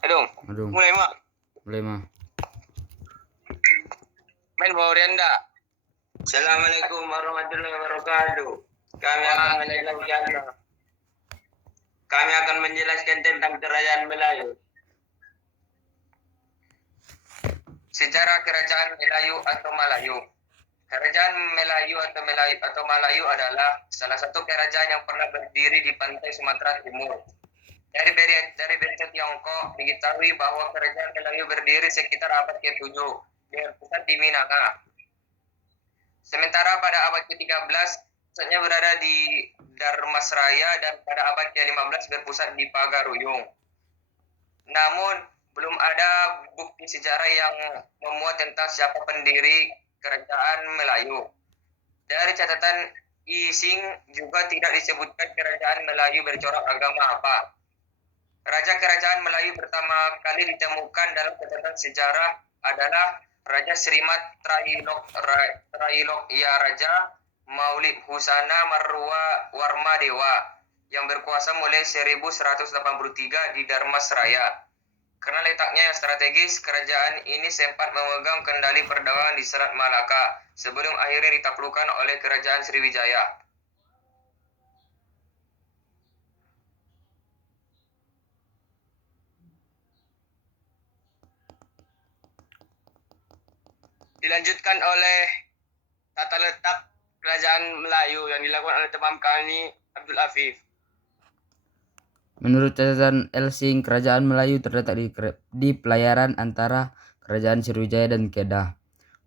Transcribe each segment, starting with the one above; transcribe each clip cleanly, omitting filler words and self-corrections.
Aduh, Aduh, mulai mak. mulai mah. Main bawa Rianda. Assalamualaikum warahmatullahi wabarakatuh. Kami akan menjelaskan tentang kerajaan Melayu. Sejarah kerajaan Melayu atau Malayu. Kerajaan Melayu atau Malayu adalah salah satu kerajaan yang pernah berdiri di pantai Sumatera Timur. Dari berita Tiongkok diketahui bahwa kerajaan Melayu berdiri sekitar abad ke-7 dengan pusat di Minanga. Sementara pada abad ke-13 pusatnya berada di Darmasraya dan pada abad ke-15 berpusat di Pagaruyung. Namun belum ada bukti sejarah yang memuat tentang siapa pendiri kerajaan Melayu. Dari catatan Ising juga tidak disebutkan kerajaan Melayu bercorak agama apa. Raja kerajaan Melayu pertama kali ditemukan dalam catatan sejarah adalah Raja Srimat Trailok ya Raja Maulid Husana Marwa Warma Dewa yang berkuasa mulai 1183 di Darmasraya. Karena letaknya yang strategis, kerajaan ini sempat memegang kendali perdagangan di Selat Malaka sebelum akhirnya ditaklukkan oleh kerajaan Sriwijaya. Dilanjutkan oleh tata letak kerajaan Melayu yang dilakukan oleh teman kami Abdul Afif. Menurut catatan Elsing, kerajaan Melayu terletak di pelayaran antara kerajaan Sriwijaya dan Kedah.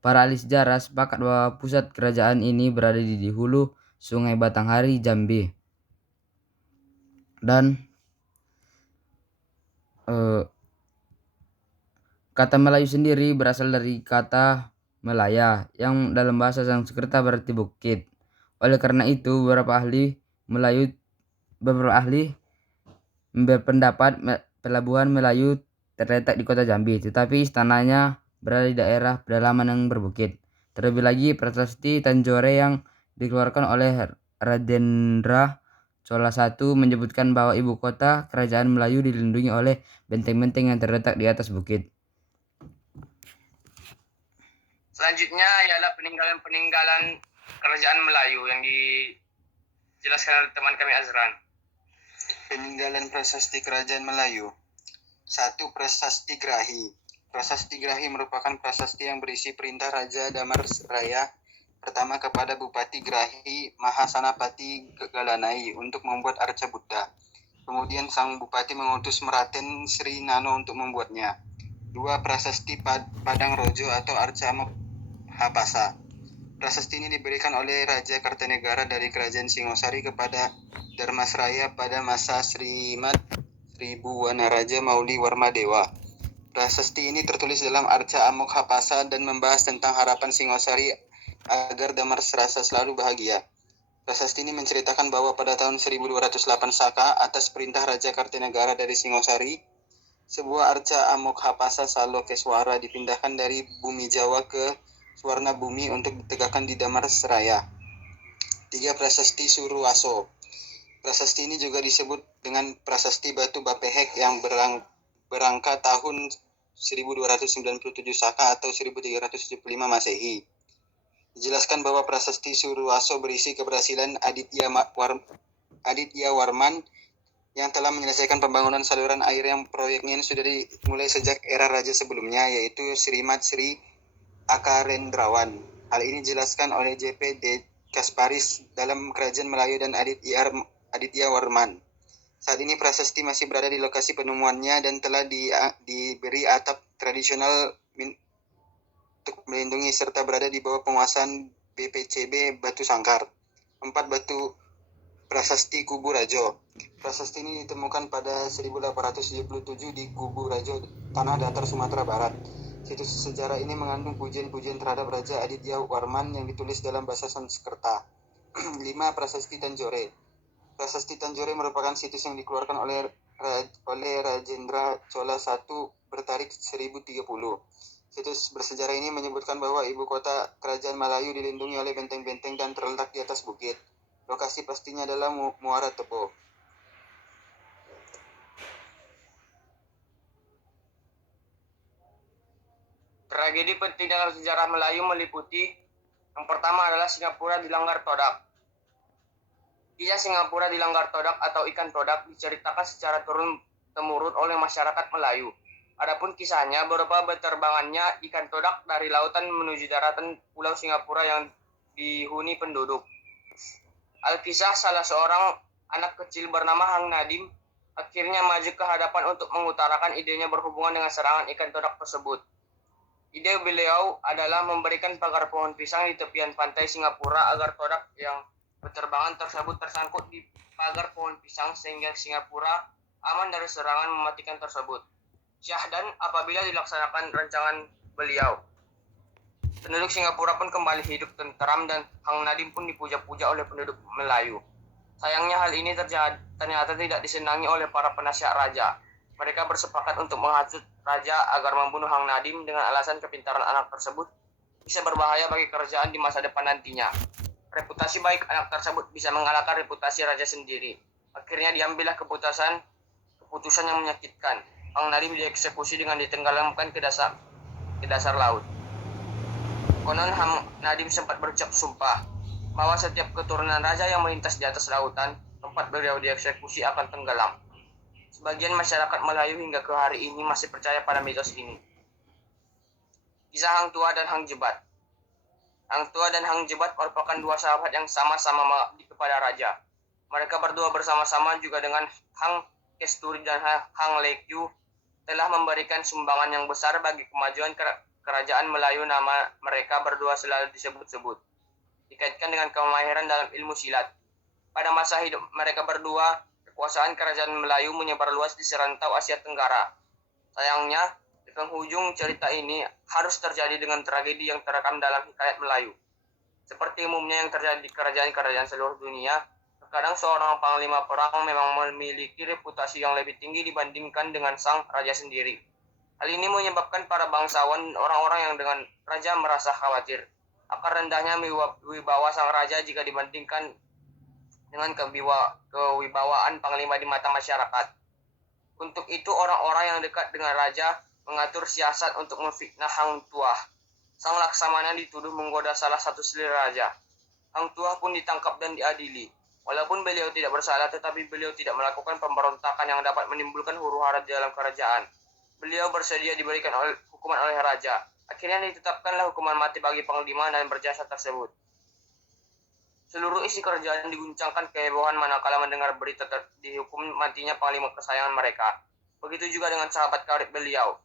Para ahli sejarah sepakat bahwa pusat kerajaan ini berada di hulu Sungai Batanghari, Jambi. Dan kata Melayu sendiri berasal dari kata Melaya yang dalam bahasa Sanskerta berarti bukit. Oleh karena itu, beberapa ahli berpendapat pelabuhan Melayu terletak di kota Jambi, tetapi istananya berada di daerah pedalaman yang berbukit. Terlebih lagi, prasasti Tanjore yang dikeluarkan oleh Rajendra Chola I menyebutkan bahwa ibu kota kerajaan Melayu dilindungi oleh benteng-benteng yang terletak di atas bukit. Selanjutnya ialah peninggalan kerajaan Melayu yang dijelaskan oleh teman kami Azran. Peninggalan prasasti kerajaan Melayu. 1. Prasasti Grahi. Prasasti Grahi merupakan prasasti yang berisi perintah Raja Damarsraya pertama kepada Bupati Grahi Mahasanapati Galanai untuk membuat arca Buddha. Kemudian sang Bupati mengutus Meraten Sri Nano untuk membuatnya. 2. Prasasti Padang Rojo atau Arca Hapasa. Prasasti ini diberikan oleh Raja Kartanegara dari Kerajaan Singosari kepada Darmasraya pada masa Srimat Tribuwanaraja Mauli Warma Dewa. Prasasti ini tertulis dalam Arca Amok Hapasa dan membahas tentang harapan Singosari agar Damarsraya selalu bahagia. Prasasti ini menceritakan bahwa pada tahun 1208 Saka atas perintah Raja Kartanegara dari Singosari, sebuah Arca Amok Hapasa Salokeswara dipindahkan dari bumi Jawa ke Suwarna Bumi untuk ditegakkan di Damarsraya. 3. Prasasti Suruwaso. Prasasti ini juga disebut dengan Prasasti Batu Bapehek yang berangka tahun 1297 Saka atau 1375 Masehi. Dijelaskan bahwa Prasasti Suruwaso berisi keberhasilan Aditya Warman yang telah menyelesaikan pembangunan saluran air yang proyeknya sudah dimulai sejak era raja sebelumnya, yaitu Srimat Sri Akarendrawan. Hal ini dijelaskan oleh J.P. De Kasparis dalam Kerajaan Melayu dan Aditya Warman. Saat ini prasasti masih berada di lokasi penemuannya dan telah diberi atap tradisional untuk melindungi serta berada di bawah penguasaan BPCB Batu Sangkar. 4. Batu Prasasti Kubu Rajo. Prasasti ini ditemukan pada 1877 di Kubu Rajo, Tanah Datar, Sumatera Barat. Situs sejarah ini mengandung pujian-pujian terhadap Raja Aditya Warman yang ditulis dalam bahasa Sanskerta. 5. Prasasti Tanjore. Prasasti Tanjore merupakan situs yang dikeluarkan oleh Rajendra Chola I bertarik 1030. Situs bersejarah ini menyebutkan bahwa ibu kota kerajaan Melayu dilindungi oleh benteng-benteng dan terletak di atas bukit. Lokasi pastinya adalah Muara Tebo. Tragedi penting dalam sejarah Melayu meliputi yang pertama adalah Singapura dilanggar todak. Kisah Singapura dilanggar todak atau ikan todak diceritakan secara turun-temurun oleh masyarakat Melayu. Adapun kisahnya berupa berterbangannya ikan todak dari lautan menuju daratan Pulau Singapura yang dihuni penduduk. Alkisah salah seorang anak kecil bernama Hang Nadim akhirnya maju ke hadapan untuk mengutarakan idenya berhubungan dengan serangan ikan todak tersebut. Ide beliau adalah memberikan pagar pohon pisang di tepian pantai Singapura agar todak yang berterbangan tersebut tersangkut di pagar pohon pisang sehingga Singapura aman dari serangan mematikan tersebut. Syahdan apabila dilaksanakan rancangan beliau. Penduduk Singapura pun kembali hidup tentram dan Hang Nadim pun dipuja-puja oleh penduduk Melayu. Sayangnya hal ini ternyata tidak disenangi oleh para penasihat raja. Mereka bersepakat untuk menghasut raja agar membunuh Hang Nadim dengan alasan kepintaran anak tersebut bisa berbahaya bagi kerajaan di masa depan nantinya. Reputasi baik anak tersebut bisa mengalahkan reputasi raja sendiri. Akhirnya diambillah keputusan yang menyakitkan. Hang Nadim dieksekusi dengan ditenggelamkan ke dasar laut. Konon Hang Nadim sempat berucap sumpah bahwa setiap keturunan raja yang melintas di atas lautan tempat beliau dieksekusi akan tenggelam. Sebagian masyarakat Melayu hingga ke hari ini masih percaya pada mitos ini. Kisah Hang Tuah dan Hang Jebat. Hang Tuah dan Hang Jebat merupakan dua sahabat yang sama-sama mengabdi kepada raja. Mereka berdua bersama-sama juga dengan Hang Kesturi dan Hang Lekyu telah memberikan sumbangan yang besar bagi kemajuan kerajaan Melayu. Nama mereka berdua selalu disebut-sebut, dikaitkan dengan kemahiran dalam ilmu silat. Pada masa hidup mereka berdua, kekuasaan kerajaan Melayu menyebar luas di serantau Asia Tenggara. Sayangnya, di penghujung cerita ini harus terjadi dengan tragedi yang terekam dalam hikayat Melayu. Seperti umumnya yang terjadi di kerajaan-kerajaan seluruh dunia, terkadang seorang panglima perang memang memiliki reputasi yang lebih tinggi dibandingkan dengan sang raja sendiri. Hal ini menyebabkan para bangsawan orang-orang yang dengan raja merasa khawatir akan rendahnya wibawa sang raja jika dibandingkan dengan kewibawaan panglima di mata masyarakat. Untuk itu orang-orang yang dekat dengan raja mengatur siasat untuk memfitnah Hang Tuah. Sang laksamana dituduh menggoda salah satu selir raja. Hang Tuah pun ditangkap dan diadili. Walaupun beliau tidak bersalah, tetapi beliau tidak melakukan pemberontakan yang dapat menimbulkan huru-hara di dalam kerajaan. Beliau bersedia diberikan hukuman oleh raja. Akhirnya ditetapkanlah hukuman mati bagi panglima dan berjasa tersebut. Seluruh isi kerajaan diguncangkan kehebohan manakala mendengar berita dihukum matinya panglima kesayangan mereka. Begitu juga dengan sahabat karib beliau,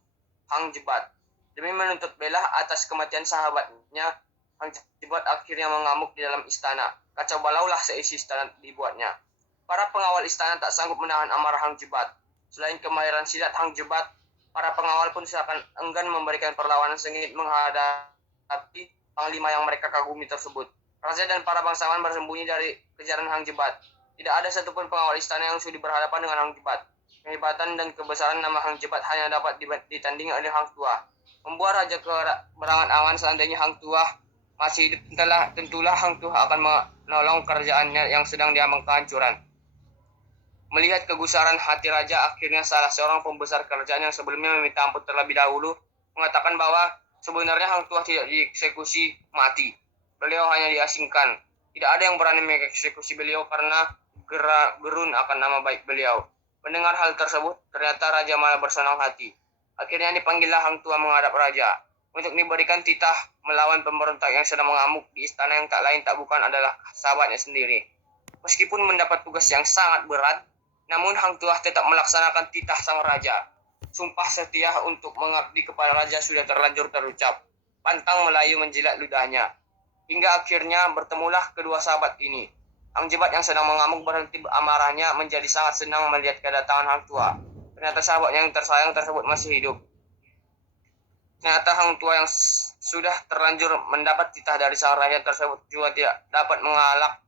Hang Jebat. Demi menuntut bela atas kematian sahabatnya, Hang Jebat akhirnya mengamuk di dalam istana. Kacau balaulah seisi istana dibuatnya. Para pengawal istana tak sanggup menahan amarah Hang Jebat. Selain kemahiran silat Hang Jebat, para pengawal pun seakan enggan memberikan perlawanan sengit menghadapi panglima yang mereka kagumi tersebut. Raja dan para bangsawan bersembunyi dari kejaran Hang Jebat. Tidak ada satupun pengawal istana yang sudi berhadapan dengan Hang Jebat. Kehebatan dan kebesaran nama Hang Jebat hanya dapat ditandingi oleh Hang Tuah. Membuat raja berangan-angan seandainya Hang Tuah masih hidup, tentulah Hang Tuah akan menolong kerajaannya yang sedang diambang kehancuran. Melihat kegusaran hati raja, akhirnya salah seorang pembesar kerajaan yang sebelumnya meminta ampun terlebih dahulu mengatakan bahwa sebenarnya Hang Tuah tidak dieksekusi mati. Beliau hanya diasingkan. Tidak ada yang berani mengeksekusi beliau karena gerun akan nama baik beliau. Mendengar hal tersebut, ternyata raja malah bersenang hati. Akhirnya dipanggillah Hang Tuah menghadap raja untuk diberikan titah melawan pemberontak yang sedang mengamuk di istana yang tak lain tak bukan adalah sahabatnya sendiri. Meskipun mendapat tugas yang sangat berat, namun Hang Tuah tetap melaksanakan titah sang raja. Sumpah setia untuk mengabdi kepada raja sudah terlanjur terucap. Pantang Melayu menjilat ludahnya. Hingga akhirnya bertemulah kedua sahabat ini. Hang Jebat yang sedang mengamuk berhenti amarahnya menjadi sangat senang melihat kedatangan Hang Tuah. Ternyata sahabatnya yang tersayang tersebut masih hidup. Ternyata Hang Tuah yang sudah terlanjur mendapat titah dari sang raja tersebut juga tidak dapat mengelak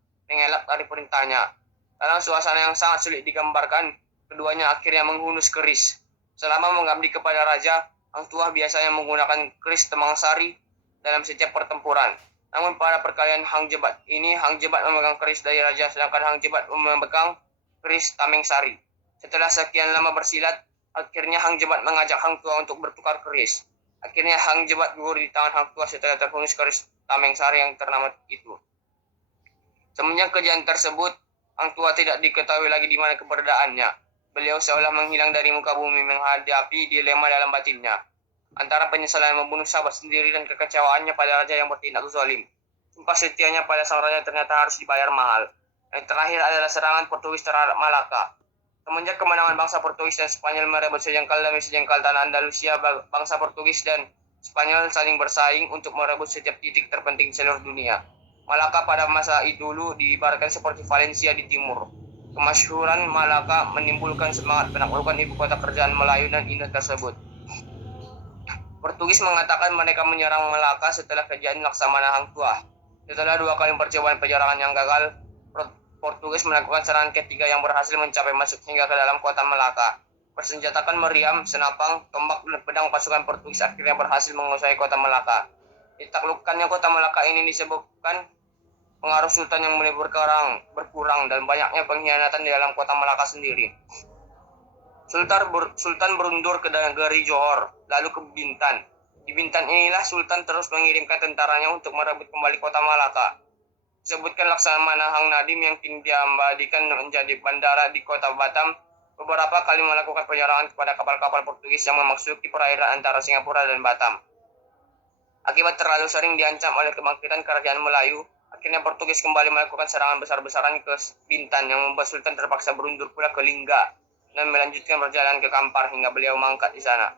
dari perintahnya. Dalam suasana yang sangat sulit digambarkan, keduanya akhirnya menghunus keris. Selama mengabdi kepada raja, Hang Tuah biasanya menggunakan keris Temang Sari dalam setiap pertempuran. Namun pada perkalian Hang Jebat ini, Hang Jebat memegang keris dari raja, sedangkan Hang Jebat memegang keris Tameng Sari. Setelah sekian lama bersilat, akhirnya Hang Jebat mengajak Hang Tuah untuk bertukar keris. Akhirnya Hang Jebat gugur di tangan Hang Tuah setelah terhunus keris Tameng Sari yang ternama itu. Semenjak kejadian tersebut, Hang Tuah tidak diketahui lagi di mana keberadaannya. Beliau seolah menghilang dari muka bumi menghadapi dilema dalam batinnya. Antara penyesalan membunuh sahabat sendiri dan kekecewaannya pada raja yang bertindak zalim. Sumpah setianya pada sang raja ternyata harus dibayar mahal. Yang terakhir adalah serangan Portugis terhadap Malaka. Semenjak kemenangan bangsa Portugis dan Spanyol merebut sejengkal demi sejengkal tanah Andalusia, bangsa Portugis dan Spanyol saling bersaing untuk merebut setiap titik terpenting seluruh dunia. Malaka pada masa itu dulu diibaratkan seperti Valencia di timur. Kemasyhuran Malaka menimbulkan semangat penaklukan ibu kota kerajaan Melayu dan India tersebut. Portugis mengatakan mereka menyerang Malaka setelah kejadian Laksamana Hang Tuah. Setelah 2 kali percobaan penyerangan yang gagal, Portugis melakukan serangan ketiga yang berhasil mencapai masuk hingga ke dalam kota Malaka. Bersenjatakan meriam, senapang, tombak, dan pedang pasukan Portugis akhirnya berhasil menguasai kota Malaka. Ditaklukkannya kota Malaka ini disebabkan pengaruh Sultan yang mulai berkurang dan banyaknya pengkhianatan di dalam kota Malaka sendiri. Sultan berundur ke negeri Johor, lalu ke Bintan. Di Bintan inilah Sultan terus mengirimkan tentaranya untuk merebut kembali kota Malaka. Disebutkan Laksamana Hang Nadim yang kini diabadikan menjadi bandara di kota Batam, beberapa kali melakukan penyerangan kepada kapal-kapal Portugis yang memasuki perairan antara Singapura dan Batam. Akibat terlalu sering diancam oleh kebangkitan kerajaan Melayu, akhirnya Portugis kembali melakukan serangan besar-besaran ke Bintan yang membuat Sultan terpaksa berundur pula ke Lingga dan melanjutkan perjalanan ke Kampar hingga beliau mangkat di sana.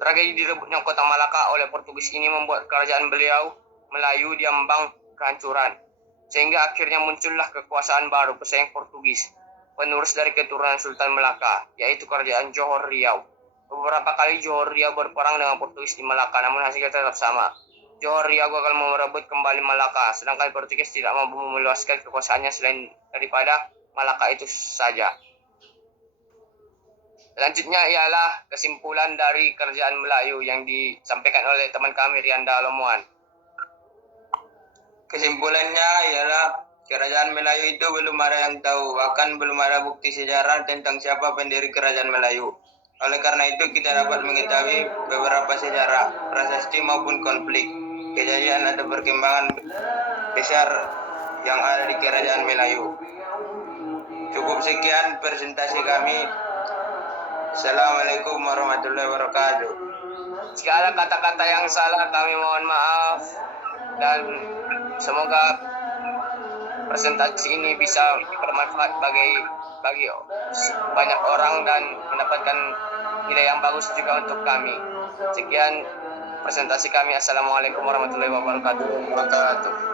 Tragedi direbutnya kota Malaka oleh Portugis ini membuat kerajaan beliau Melayu diambang kehancuran, sehingga akhirnya muncullah kekuasaan baru pesaing Portugis, penerus dari keturunan Sultan Melaka, yaitu kerajaan Johor Riau. Beberapa kali Johor Riau berperang dengan Portugis di Malaka, namun hasilnya tetap sama. Johor Riau gagal merebut kembali Malaka, sedangkan Portugis tidak mampu meluaskan kekuasaannya selain daripada Malaka itu saja. Selanjutnya ialah kesimpulan dari kerajaan Melayu yang disampaikan oleh teman kami Rianda Lomuan. Kesimpulannya ialah kerajaan Melayu itu belum ada yang tahu, bahkan belum ada bukti sejarah tentang siapa pendiri kerajaan Melayu. Oleh karena itu kita dapat mengetahui beberapa sejarah, prasasti maupun konflik, kejadian atau perkembangan besar yang ada di kerajaan Melayu. Cukup sekian presentasi kami. Assalamualaikum warahmatullahi wabarakatuh. Jika ada kata-kata yang salah kami mohon maaf dan semoga presentasi ini bisa bermanfaat bagi banyak orang dan mendapatkan nilai yang bagus juga untuk kami. Sekian presentasi kami. Assalamualaikum warahmatullahi wabarakatuh.